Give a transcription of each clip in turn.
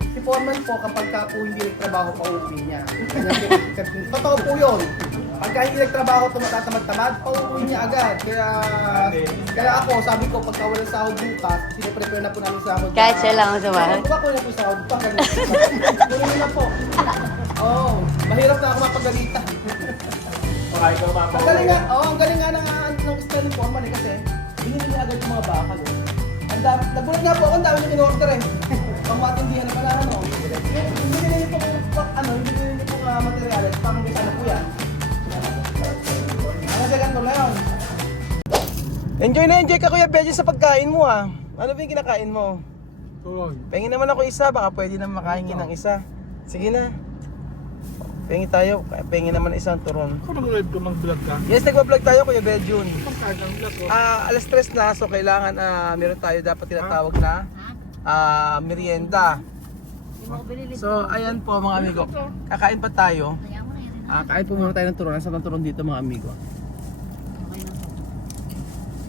Si Foreman po, kapag ka po hindi nagtrabaho pa uuwi niya. Totoo po yun. Pagka hindi nagtrabaho, tumatatamad-tamad, pauwi niya agad. Kaya ako, sabi ko, pagka walang sahod bukas, siniprepare na po namin sahod. Kahit siya lang ang sumahod. Buka ko na po sahod pa. Ganun na po. Oo, mahirap na ako mapagalitan. Ang galing nga ng style ni Foreman eh, kasi binili niya agad yung mga bakal. Nagulat nga po ako, ang dami niya in-order eh. Pangmatindihan na pala, ano. Yung binili niyo pong materials, pang bisa na po yan. Nadagan ko na yun. Enjoy na enjoy ka, Kuya Benji, sa pagkain mo ah. Ano ba yung kinakain mo? Pengin naman ako isa, baka pwede naman makahingi ng isa. Sige na. Pengi tayo, pengi naman isang turon. Ako nag-live ka, mag-vlog ka? Yes, nagpa-vlog tayo, Kuya Benjun. Pagkain ang vlog ko. Alas 3 na, so kailangan meron tayo dapat tinatawag na merienda. So, ayan po mga amigo. Kakain pa tayo. Kain po muna tayo ng turon. Saan ang turon dito mga amigo?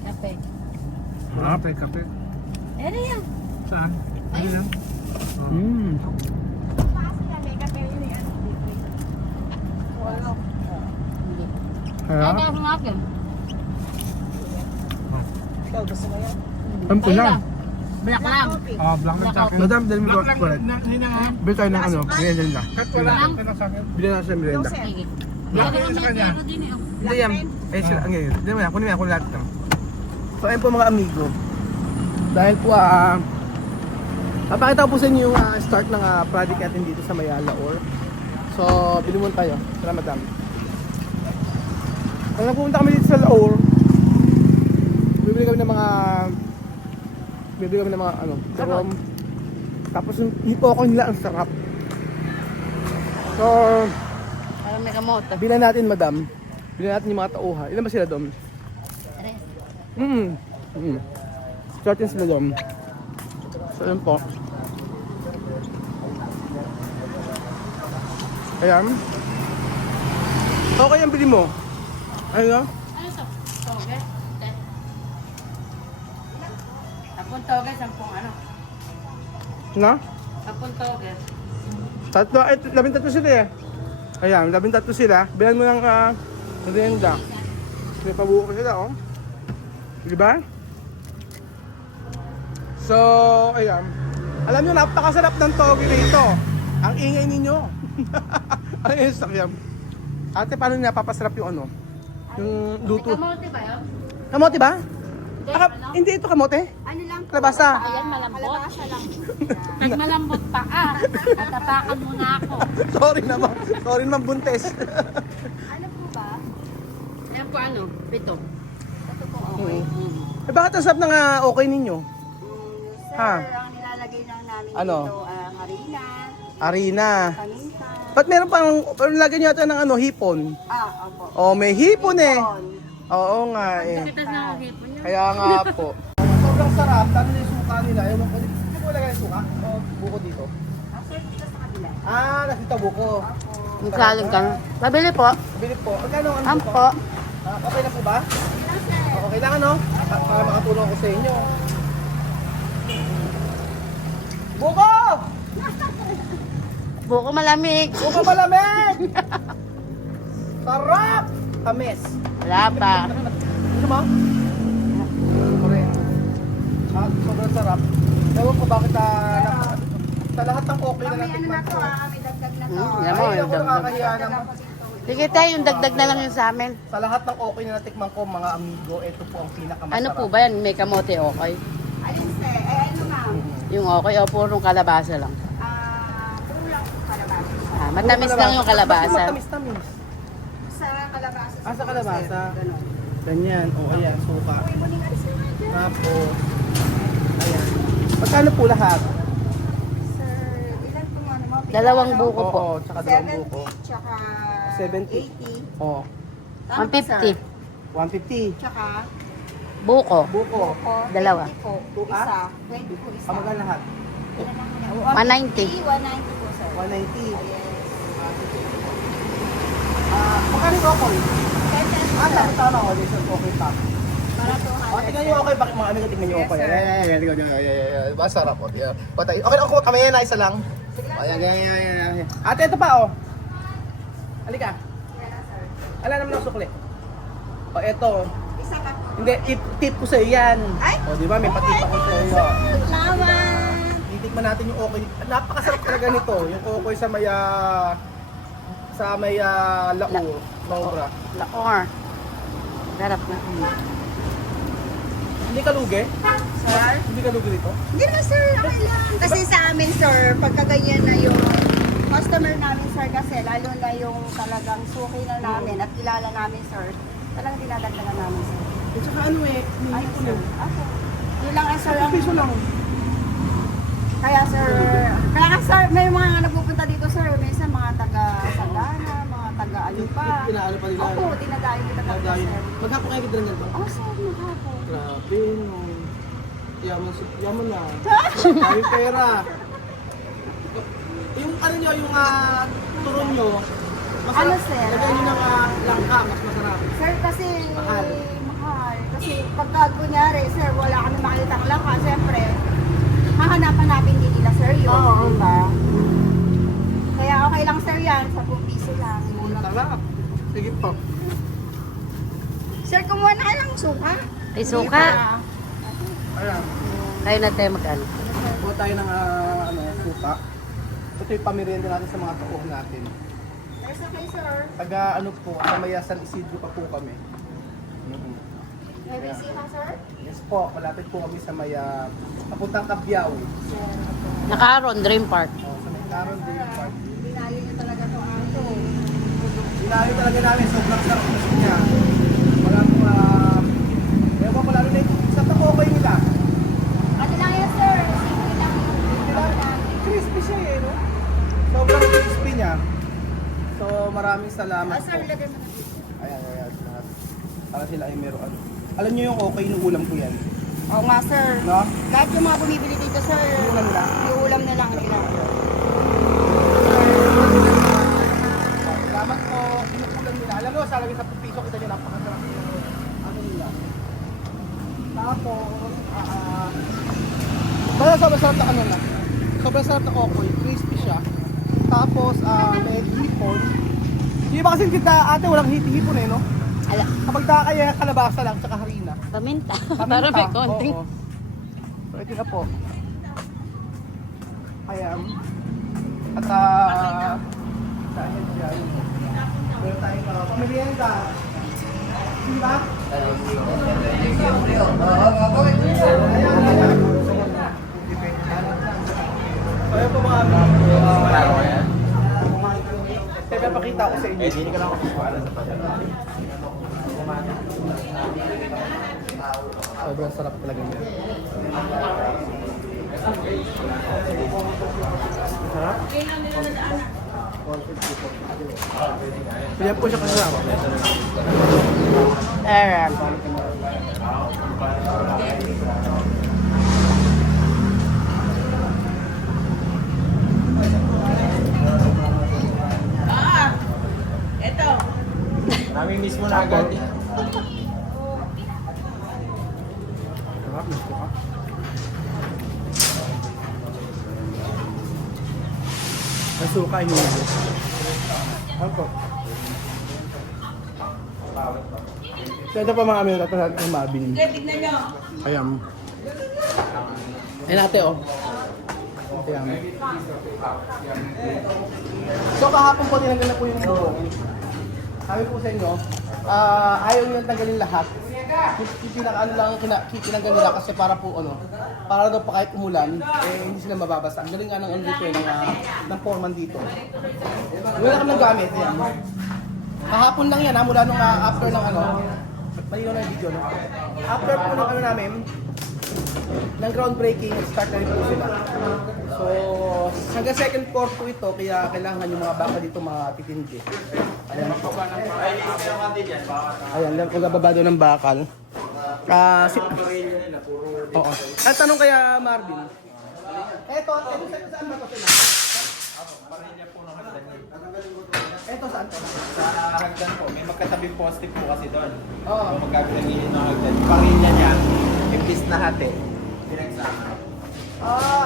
Kape. Kape. Ere yan. Saan? Ano yan? Kaya ka sumakin. Ikaw, gusto mo yan? Ang lang. Black lang. Blank lang sa akin. Madam, dali mo Black correct. lang. Hinang Bili tayo ng ano, merienda. Cut wala. Cut lang sa akin. Bili na siya merienda. Sige. Black lang sa kanya. Hindi yan. Ayun sila, ang ganyan. Hindi mo yan, kunin mo yan, kunin lahat ito. So ayun po mga amigo. Dahil po papakita ko po sa inyo yung start ng project natin dito sa Mayala or. So, bili muna tayo. Salamat madam. Kung nagpupunta kami dito sa Laor, bibili kami ng mga turom. Tapos yung hipoko nila ang sarap. So, Parang may kamote. bilan natin madam. Bilan natin yung mga tauha. Ilan ba sila doon? Start sila doon. So, yun po. Ayan. Okay ang bili mo. Ayun. Ano to? Toge? Tapon toge, 10 ano? Na? Tapon toge. 13 sila eh. Ayan, 13 sila. Bilan mo ng merienda. May pabuo sila, oh. Diba? So, ayan. Alam nyo, napakasarap ng toge rito. Ang ingay ninyo. Ano yung sakyan? Ate, paano niya papasarap yung ano? Yung luto. Kamote ba yun? Kamote ba? Hindi ito kamote. Ano lang po? Kalabasa. Ayan, malambot. Kalabasa lang. Nagmalambot pa Tatapakan mo na ako. Sorry naman. Sorry naman buntes. Ano po ba? Ayan po ano? Pito. Ito po okay. Eh bakit ang sarap ng okay ninyo? Sir, Ha? ang nilalagay lang namin Ano? dito, harina, Arena. paminta. Ba't meron pang, lagyan nyo ata ng ano, hipon? Opo. Oh, may hipon eh. Hipon. Oo nga eh. Kita na hipon yun. Kaya nga po. Sobrang sarap. Lalo na yung suka nila. Ewan ko, hindi ko lagay yung suka? O buko dito? Sir, dito sa kabila. Nakita buko. Nagsaling ka na. Pabili po. Bili po. Magkano ang buko? Ampo. Okay na po ba? Okay lang ano? Para makatulong ako sa inyo. Buko! Buko malamig. Buko malamig! Sarap! Tamis. Wala pa. Ano ba? Correct. Sobrang sarap. Ewan ko bakit sa lahat ng okay na Kami ano na natikman to ko. kami dagdag na to. Alam mo, Ay, yung ako dagdag. nakakahiya naman. Sige tayo, yung dagdag na lang yun sa amin. Sa lahat ng okay na natikman ko, mga amigo, ito po ang pinakamasarap. Ano po ba yan? May kamote okay? Ayun sir, ano ma'am? Yung okay o purong kalabasa lang? Puro lang po kalabasa. Matamis lang yung kalabasa. Matamis-tamis. Sa kalabasa. Sa kalabasa. Sir, ganun. Ganyan. O, ayan, suka. Uy, muling alis naman dyan. Tapos, ayan. Magkano po lahat? Sir, ilan po ano mo? Dalawang buko po. Oo, tsaka dalawang 70, buko. tsaka 70. 80. Oo. Tama ba, sir? 150. 150. Tsaka Buko. Buko. buko. Dalawa. 20 po. Buka? Isa. 20 po isa. Magkano lahat? Ilan lang po na? 190. 190 po, sir. 190. Yes. Magkano yung okoy? 10 pesos, sir. Tama-tama ko. This is okay pa. Para O, tingnan nyo okay. Bakit mga amigo, tingnan nyo okay. Ayan, tingnan nyo. Ayan. Masarap. Patay. Okay, ako kamay na isa lang. Ayan. Ate, ito pa, oh. Halika. Ala naman ang sukli. O, ito. Isa ka po. Hindi, tip ko sa'yo yan. Ay! O, di ba? May patip ako sa'yo. Salamat! Titikman natin yung okay. Napakasarap talaga nito. Yung okay sa may Laur. Laura. Laor. Sarap na. Hindi ka lugi? Sir? Hindi ka lugi dito? Hindi na sir, okay lang. Kasi sa amin sir, pagka ganyan na yung customer namin sir kasi lalo na yung talagang suki na namin at kilala namin sir, talagang dinadagdagan namin sir. At saka ano eh, Ay hindi ko sir, na. ako. Yun lang sir ang... Piso lang. Kaya sir, sir, may mga nagpupunta dito sir, minsan mga taga Sagana, mga taga ano pa. Inaano pa nila. Ako, dinadayo kita talaga Nagayon. sir. Maghapon kayo kidran yan ba? Oh sir, maghapon. Grabe no. Yaman na. May pera. Yung ano nyo, yung turon nyo, masarap. Ano, sir? Lagyan nyo ng langka, mas masarap. Sir, kasi Mahal. mahal. Kasi pagka kunyari, sir, wala kami makitang langka, siyempre, hahanapan natin din nila, sir, yun. Oo. Diba? Kaya okay lang, sir, yan. 10 piso lang. Sarap. Sige po. Sir, kumuha na lang suka. Ay, suka. Ayan. Kayo na tayo mag-ano. Buha tayo ng suka. Ito yung pamirienda natin sa mga tauhan natin. There's okay, sir. Taga ano po, sa may San Isidro pa po kami. May bisiha, sir? Yes po, malapit po kami sa may papuntang Cabiao. Nakaroon, Dream Park. Sa may Caron Day Park. Binayo niyo talaga ito ato. Inayo talaga namin, sobrang sarap kasi niya. Wala po, ewan ko lalo na ito. Sa tako okay nila. Ano lang yan, sir? Simple lang yung Diba? Crispy siya eh, no? Sobrang crispy niya. So maraming salamat Ah, sir, po. lagay mo na dito. Ayan. Para sila ay meron. Alam niyo yung okay ng ulam ko yan. Oo nga, sir. No? Kahit yung mga bumibili dito, sir, Ulam lang. yung ulam na lang nila. Salamat po. Inuulam nila. Alam mo, sa lagi sa piso kita nyo, napakasarap yung ano nila. Tapos, basta sobrang sarap na ano na. Sobrang sarap na okoy. Crispy siya. Tapos, may hipon. Hindi ba kasi kita, ate, walang hipon eh, no? Ala, Kapag kaya kalabasa lang, tsaka harina. paminta. Paminta. Para may konting. Oo. So, ito na po. Ayan. At, dahil dyan, meron tayong pamilienda. Diba? Ayan. So, ayan po mga Teka, pakita ko sa inyo. Hindi ka lang ako sa pagkakas. Sobrang sarap talaga niya. Sarap? Kaya po siya kasama. Sarap. Namin mismo na agad. Sarap, gusto ka? Nasuka yung hindi. Ako. So ito pa mga amigo, tapos natin yung mabili. Tignan nyo. Ayan. Ayan ate oh. Ayan. So kahapon po tinanggal na po yung buhok. Sabi po sa inyo, ayaw nyo tanggalin lahat. Pinaka-ano lang tinanggal nila kasi para po para daw pa kahit umulan, hindi sila mababasa. Ang galing nga ng ano dito, ng foreman dito. Wala kami ng gamit, yan. Kahapon lang yan, mula nung after ng maliw na yung video, no? After po ng namin, ng groundbreaking, start na rin po sila. So, hanggang second floor po ito, kaya kailangan yung mga baka dito matitindi. Ayan. Ayan, kung nababa doon ng bakal. Oo. At tanong kaya Marvin? Eto saan ba ito sila? Eto saan to? Sa hagdan po, may magkatabi katabi poste po kasi doon. Oo. So magkabinagilid ng hagdan. Yung parilya niya, imbis na hati, pinagsama.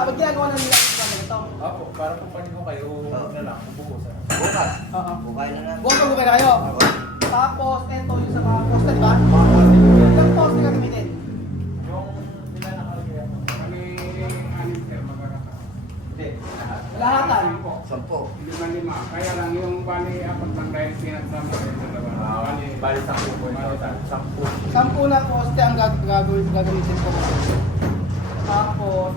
Ba't ginagawa na nila ito ito? Opo, para po panin mo kayo, na lang, bubuhusan. Bukas. Oo. Bukay na lang. Bukas na kayo. Tapos, ito yung sa mga poste, di ba? Ilang poste ka gamitin? Yung nila nakalagay ako. Hindi, lahat. Lahatan. Sampo. 5-5. Kaya lang yung bali apat lang dahil pinagsama rin dalawa. Bali 10 po ito. 10. 10 na poste ang gagamitin ko. Tapos,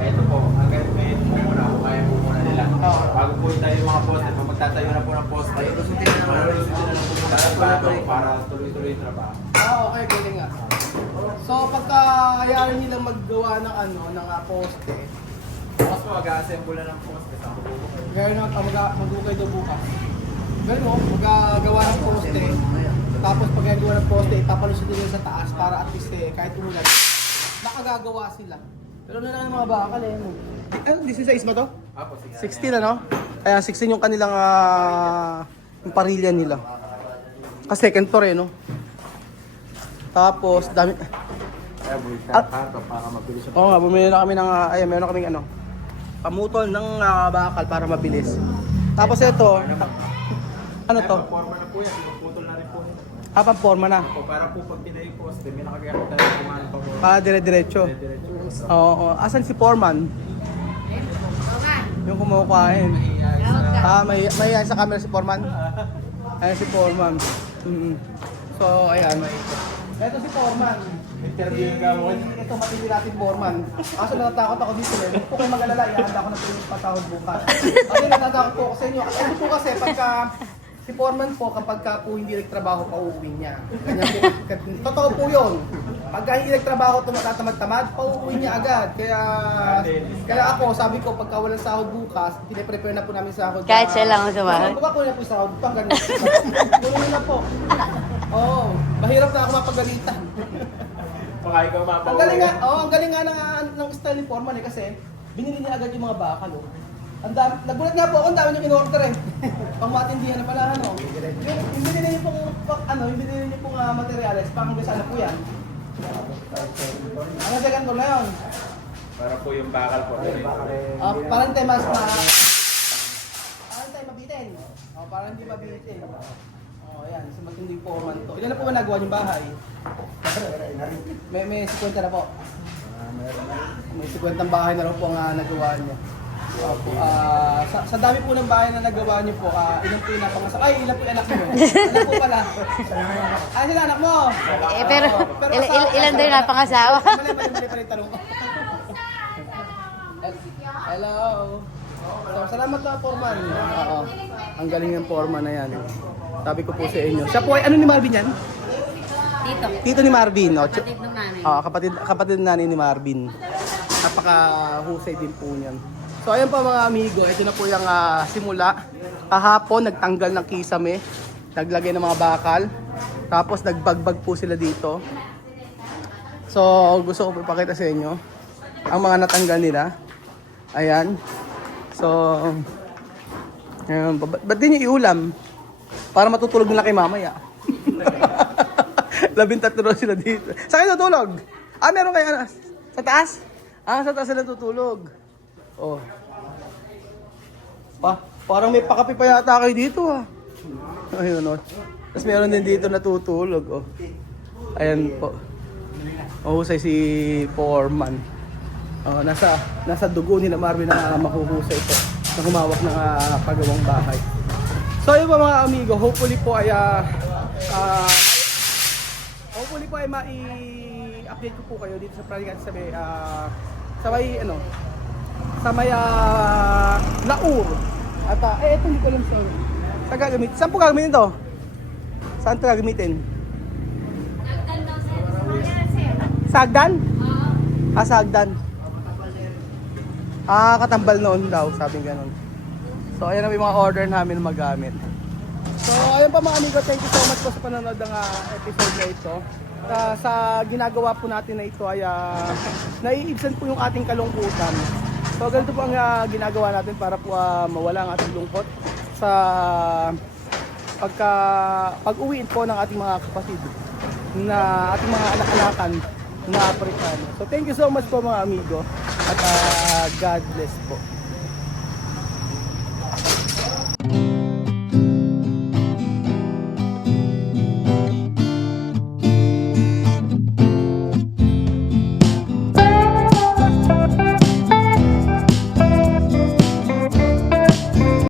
Ito po, hanggang may muna ako, kaya po muna nila. Oo. Bago po tayo yung mga poste, pag magtatayo na po ng poste, Ay, lusutin na naman. lusutin na lang po yung para tuloy-tuloy yung trabaho. okay, galing nga. So, pagka ayarin nilang maggawa ng ng poste, Tapos po, mag-assemble na ng poste sa bubuhay. gano'n na mag-ukay daw bukas. Gano'n, magagawa ng poste, tapos pag nagawa ng poste, itapalusin nila sa taas para at least kahit umulan, nakagagawa sila. Pero na lang yung mga bakal Ano, 16 ba to? Apo, sige. 16 ano? Kaya 16 yung kanilang yung parilya nila. Kasi second floor no? Tapos, dami... Kaya buhay Ah. para mabilis yung Oo nga, bumili na kami ng, meron na kaming pamutol ng bakal para mabilis. Tapos ito, ano to? Forma na po yan, puputol na rin po. Pang forma na. O para po pag tinay poste, may nakagaya tayo kumano pa po. Dire-diretso. Diretso. Oo. Asan si foreman? Yung kumukuhain. May sa camera si foreman? Ayan si foreman. So, ayan. Ito si foreman. Interview yung gawin. Ito, matindi natin foreman. Kaso natatakot ako dito eh. Huwag po kayo mag-alala, ihanda ko na po yung patawad bukas. Kasi natatakot po ako sa inyo. Ito po kasi, pagka si foreman po, kapag ka po hindi nagtrabaho, pauuwi niya. Ganyan po. Totoo po yun. Pagka hindi nagtrabaho, tumatatamad-tamad, pauuwi niya agad. Kaya ako, sabi ko, pagka walang sahod bukas, pinaprepare na po namin sahod. Kahit siya lang sa bahay. Baka ko na po yung sahod. Ito ang ganun. Puno na po. Oo. Mahirap na ako mapagalitan. Baka ikaw mapauwi. Ang galing nga ng style ni Foreman kasi binili niya agad yung mga bakal nagulat nga po ako, ang dami niyong in-order Pangmatindihan na pala Yung binili niyo pong yung binili niyo pong materials, pang ano po yan? Ano second floor na yun? Para po yung bakal po. Parang tayo parang tayo mabitin. Parang hindi mabitin. Ayan, sa matinding Foreman to. Ilan na po ba nagawa yung bahay? May 50 na po. May 50 bahay na rin po ang nagawa niya. Sa dami po ng bahay na nagawa niyo po, ilan po yung napangasawa? Ay, ilan po yung anak niyo? Anak po pala. Sila anak mo? Pero ilan daw yung napangasawa? Mali pa rin tanong ko. Hello. So, salamat na, Foreman. Ang galing ng Foreman na yan. Sabi ko po sa inyo. Siya po ay, ano ni Marvin yan? Dito. Tito ni Marvin, no? Kapatid ng nanay. Kapatid ng nanay ni Marvin. Napaka-husay din po niyan. So ayan po mga amigo, ito na po yung simula. Kahapon nagtanggal ng kisame, naglagay ng mga bakal, tapos nagbagbag po sila dito. So gusto ko po ipakita sa inyo ang mga natanggal nila. Ayan. So, ba't din yung iulam? Para matutulog nila kay mamaya. 13 raw sila dito. Saan kayo tutulog? Meron kayo sa taas? Sa taas sila tutulog. Oh. Parang may pakapi pa yata kayo dito Ayun Tapos meron din dito natutulog Ayan po. Mahusay si Foreman. Nasa dugo nila Marvin na mahuhusay ito. Na humawak ng pagawang bahay. So yun po mga amigo, hopefully po ay mai-update ko po kayo dito sa project sa may Laur. At ito hindi ko alam sa gagamitin. Saan po gagamitin to? Saan ito gagamitin? Sagdan? Sagdan. Katambal noon daw, sabing ganun. So ayan na yung mga order namin magamit. So ayun pa mga amigo, thank you so much po sa panonood ng episode na ito. Sa ginagawa po natin na ito ay naiibsan po yung ating kalungkutan. So ganito po ang ginagawa natin para po mawala ang ating lungkot sa pag-uwiin po ng ating mga kapatid na ating mga anak-anakan na Afrikano. So thank you so much po mga amigo at God bless po.